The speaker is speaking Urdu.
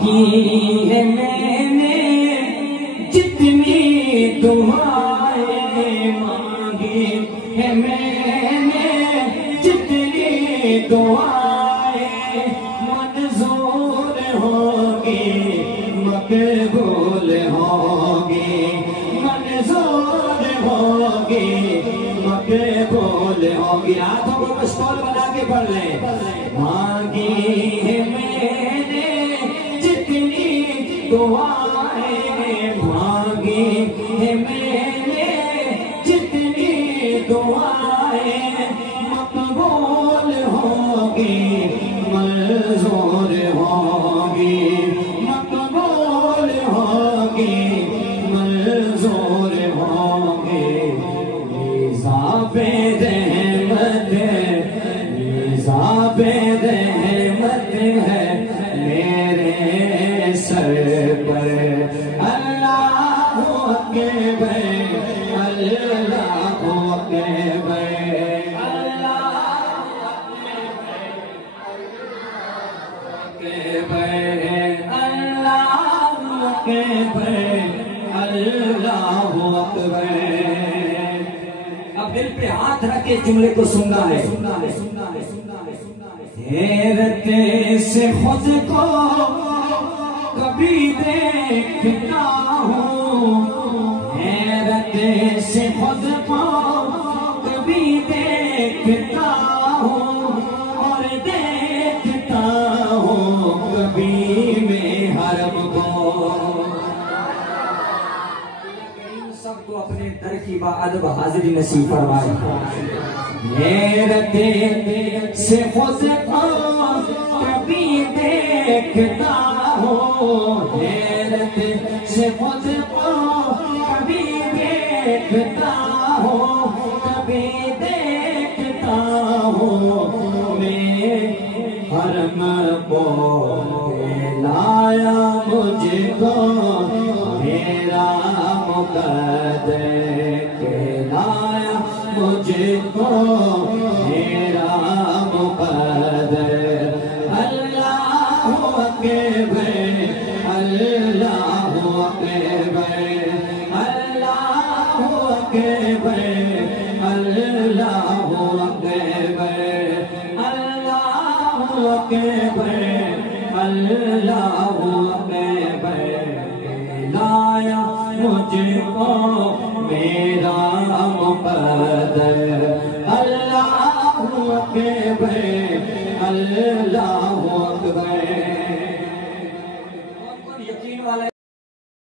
کی ہے میں نے جتنی دعائیں مانگی ہے میں نے جتنی دعائیں منظور ہوگی مقبول ہوگی منظور ہوگی مقبول ہوگی ہاتھوں کو مشغول بنا کے پڑھ لیں مانگی ہے میں نے جتنی دعائیں مانگی ہے میں نے جتنی دعائیں مقبول ہوگی منظور ہوگی مقبول ہوگی منظور ہوگی نصاب رحمت نصاب رحمت ہے میرے سر پر اللہ اکبر اللہ اکبر اللہ اکبر اب دل پہ ہاتھ رکھ کے جملے کو سننا ہے حیرت سے خود کو کبھی دیکھتا ہوں حیرت سے خود کو کبھی دیکھتا ہوں اور دیکھتا ہوں کبھی میں حرم کو سب کو اپنے در کی باادب حاضری نصیب فرمائے حیرت سے خود کو کبھی دیکھتا ہوں حیرت سے خود کو کبھی دیکھتا ہوں کبھی دیکھتا ہوں میں حرم کو لایا مجھ کو میرا مقدر لایا مجھ کو میرا مقدر اللہ اکبر اللہ اکبر اللہ اکبر اللہ اکبر اللہ اکبر اللہ اکبر لایا مجھ کو میرا مقدر اللہ اکبر اللہ اکبر